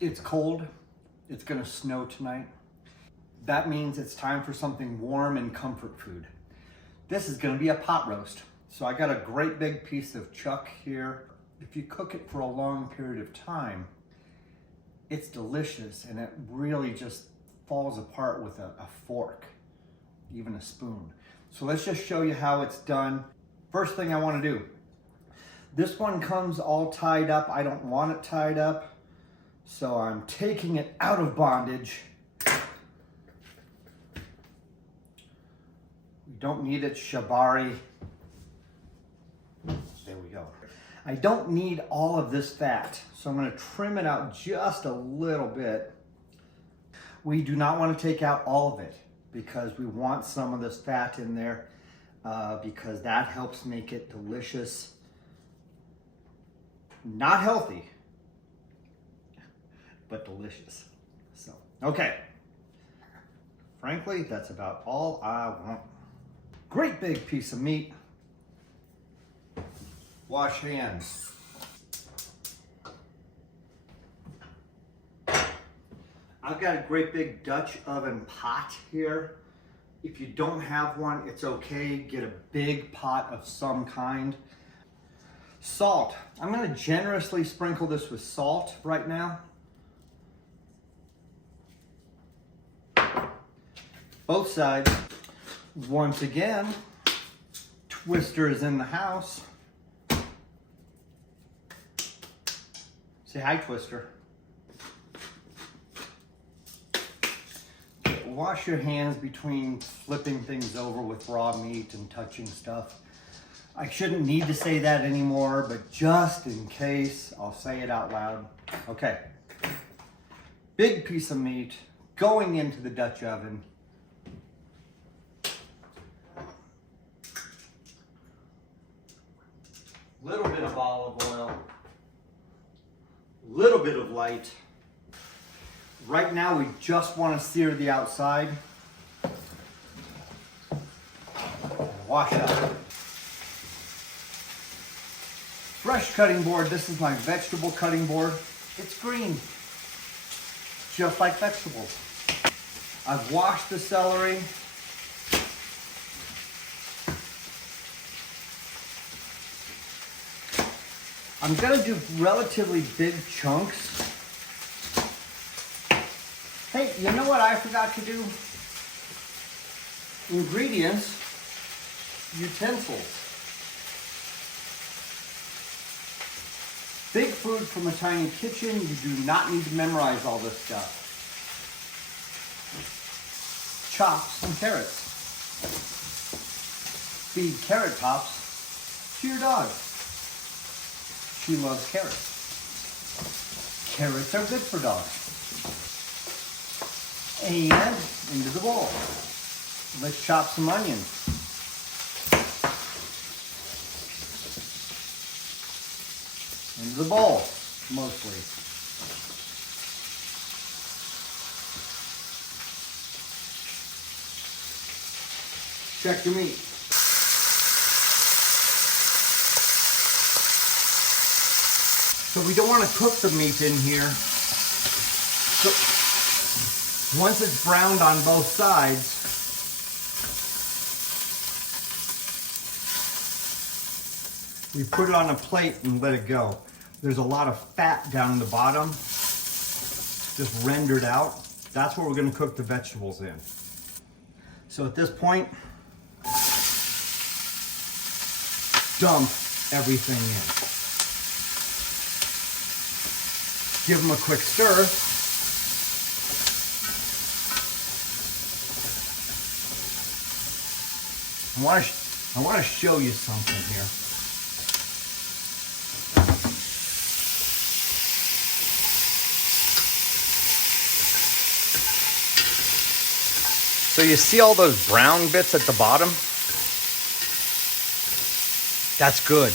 It's cold. It's gonna snow tonight. That means it's time for something warm and comfort food. This is gonna be a pot roast. So I got a great big piece of chuck here. If you cook it for a long period of time, it's delicious and it really just falls apart with a fork, even a spoon. So let's just show you how it's done. First thing I wanna do, this one comes all tied up. I don't want it tied up. So I'm taking it out of bondage. We don't need it shibari. There we go. I don't need all of this fat, so I'm gonna trim it out just a little bit. We do not want to take out all of it because we want some of this fat in there because that helps make it delicious. Not healthy, but delicious. So, okay. Frankly, that's about all I want. Great big piece of meat. Wash hands. I've got a great big Dutch oven pot here. If you don't have one, it's okay. Get a big pot of some kind. Salt. I'm going to generously sprinkle this with salt right now. Both sides. Once again, Twister is in the house. Say hi, Twister. Wash your hands between flipping things over with raw meat and touching stuff. I shouldn't need to say that anymore, but just in case, I'll say it out loud. Okay. Big piece of meat going into the Dutch oven. Little bit of olive oil. Little bit of light. Right now we just want to sear the outside. Wash up. Fresh cutting board. This is my vegetable cutting board. It's green, just like vegetables. I've washed the celery. I'm gonna do relatively big chunks. Hey, you know what I forgot to do? Ingredients, utensils. Big food from a tiny kitchen. You do not need to memorize all this stuff. Chop some carrots. Feed carrot tops to your dog. She loves carrots. Carrots are good for dogs. And into the bowl. Let's chop some onions. Into the bowl, mostly. Check your meat. So we don't want to cook the meat in here. So once it's browned on both sides, we put it on a plate and let it go. There's a lot of fat down in the bottom, just rendered out. That's what we're going to cook the vegetables in. So at this point, dump everything in. Give them a quick stir. I want to show you something here. So you see all those brown bits at the bottom? That's good.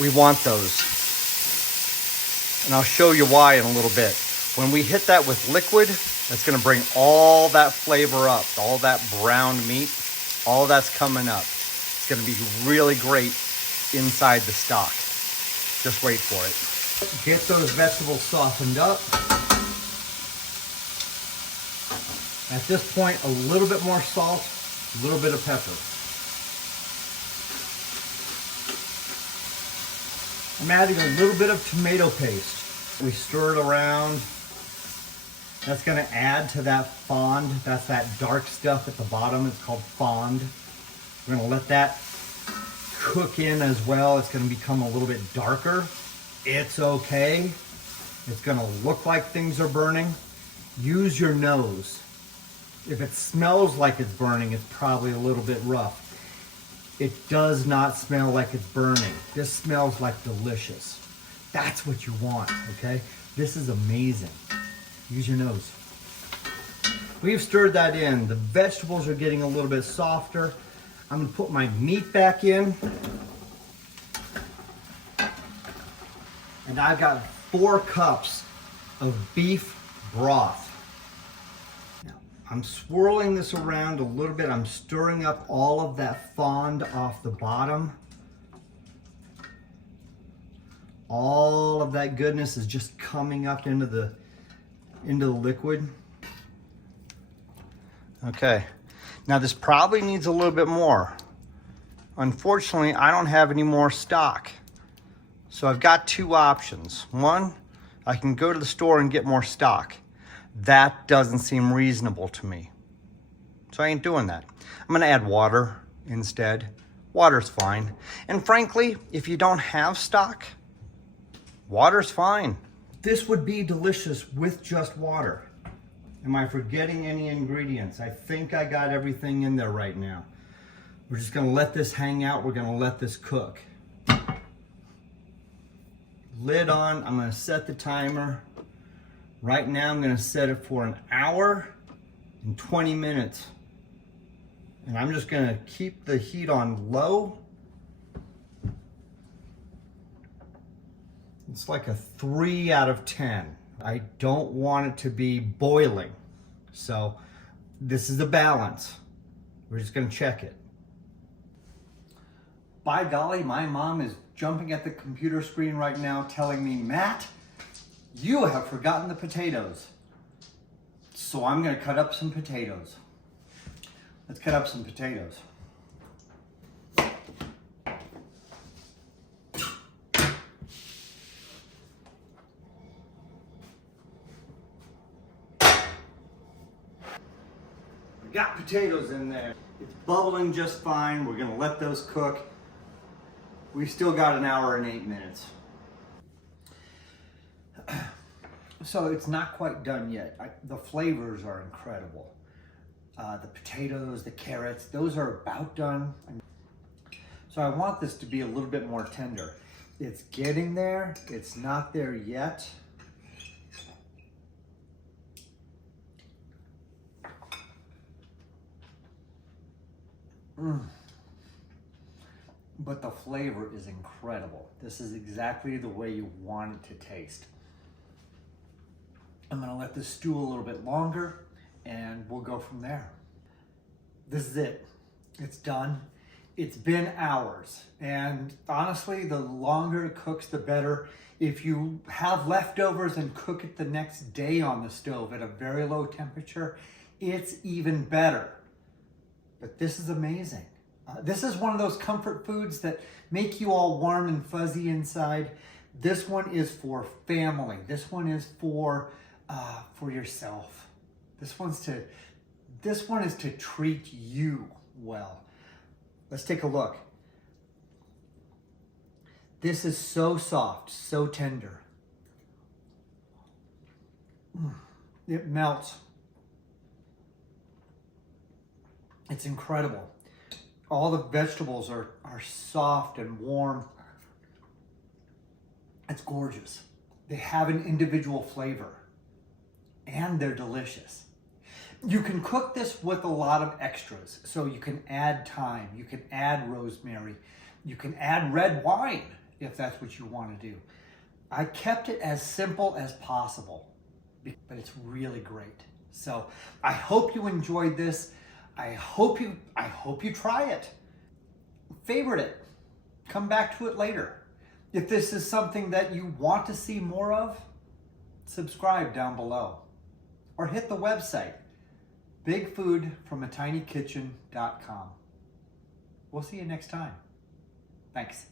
We want those. And I'll show you why in a little bit. When we hit that with liquid, that's gonna bring all that flavor up, all that browned meat, all that's coming up. It's gonna be really great inside the stock. Just wait for it. Get those vegetables softened up. At this point, a little bit more salt, a little bit of pepper. I'm adding a little bit of tomato paste. We stir it around. That's gonna add to that fond. That's that dark stuff at the bottom. It's called fond. We're gonna let that cook in as well. It's gonna become a little bit darker. It's okay. It's gonna look like things are burning. Use your nose. If it smells like it's burning, it's probably a little bit rough. It does not smell like it's burning. This smells like delicious. That's what you want, okay? This is amazing. Use your nose. We've stirred that in. The vegetables are getting a little bit softer. I'm gonna put my meat back in. And I've got 4 cups of beef broth. Now, I'm swirling this around a little bit. I'm stirring up all of that fond off the bottom. All of that goodness is just coming up into the liquid. Okay, now this probably needs a little bit more. Unfortunately, I don't have any more stock. So I've got 2 options. One, I can go to the store and get more stock. That doesn't seem reasonable to me. So I ain't doing that. I'm gonna add water instead. Water's fine. And frankly, if you don't have stock, water's fine. This would be delicious with just water. Am I forgetting any ingredients? I think I got everything in there right now. We're just gonna let this hang out. We're gonna let this cook. Lid on, I'm gonna set the timer. Right now I'm gonna set it for 1 hour and 20 minutes. And I'm just gonna keep the heat on low. It's like a 3 out of 10. I don't want it to be boiling. So this is the balance. We're just gonna check it. By golly, my mom is jumping at the computer screen right now telling me, Matt, you have forgotten the potatoes. So I'm gonna cut up some potatoes. Let's cut up some potatoes. We got potatoes in there. It's bubbling just fine. We're gonna let those cook. We've still got 1 hour and 8 minutes. So it's not quite done yet. The flavors are incredible. The potatoes, the carrots, those are about done. So I want this to be a little bit more tender. It's getting there. It's not there yet. But the flavor is incredible. This is exactly the way you want it to taste. I'm gonna let this stew a little bit longer and we'll go from there. This is it. It's done. It's been hours. And honestly, the longer it cooks, the better. If you have leftovers and cook it the next day on the stove at a very low temperature, it's even better. But this is amazing. This is one of those comfort foods that make you all warm and fuzzy inside. This one is for family. This one is for yourself. This one is to treat you well. Let's take a look. This is so soft, so tender. It melts. It's incredible. All the vegetables are soft and warm. It's gorgeous. They have an individual flavor and they're delicious. You can cook this with a lot of extras. So you can add thyme, you can add rosemary, you can add red wine if that's what you want to do. I kept it as simple as possible, but it's really great. So I hope you enjoyed this. I hope you try it. Favorite it. Come back to it later. If this is something that you want to see more of, subscribe down below or hit the website, bigfoodfromatinykitchen.com. We'll see you next time. Thanks.